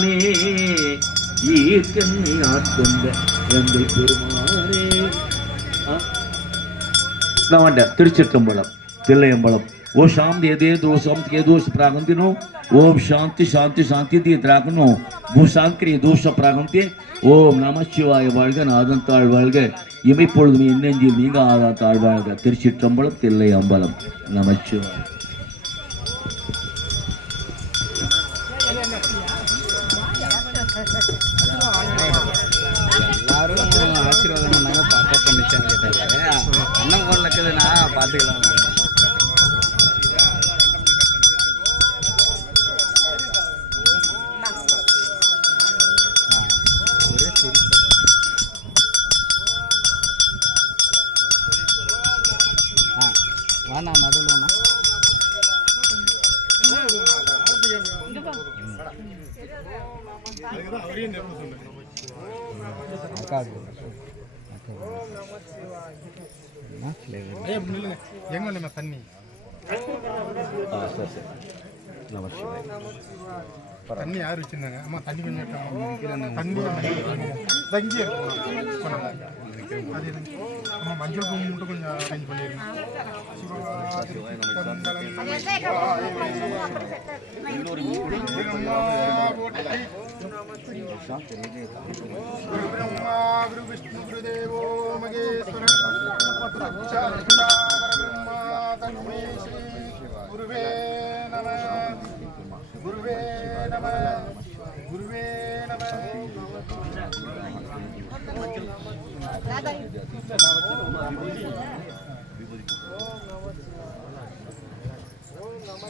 பெருமானே ஈர்க்கண்ணை ஆட்கொண்ட எந்தை பெருமானே. நான் திருச்சிற்றம்பலம் தில்லையம்பலம். ஓ சாந்தி ஏதோ சாந்தி ஏதோ பிராகந்தினோ ஓம் சாந்தி சாந்தி சாந்தி திராகனோ பூசாங்கிரி தோஷ பிராகந்தி. ஓம் நம சிவாய வாழ்க, நாதன் தாழ் வாழ்க, இமைப்பொழுதும் என்னெஞ்சில் நீங்க ஆதா தாழ் வாழ்க. திருச்சிற்றம்பலம் தில்லையம்பலம். நம சிவாய. எல்லாரும் ஆசீர்வாதம் பண்ணாங்க, பாப்பா பண்ணிச்சான்னு கேட்டாங்க. அண்ணன் போன்ல இருக்குதுண்ணா, பார்த்துக்கலாம். வாண்ணா நடுவில் வாண்ணா. எங்க தண்ணி தண்ணி யார் வச்சிருந்தாங்க? அம்மா தண்ணி கொஞ்சம் தண்ணி தங்கி அம்மா மஞ்சள் பூமி மட்டும் கொஞ்சம் அரேஞ்ச் பண்ணிடுங்க. குரு விஷ்ணு குருதேவோ மகேஸ்வர குருவே நம குருவே நம குருவே நம. ஓம் நம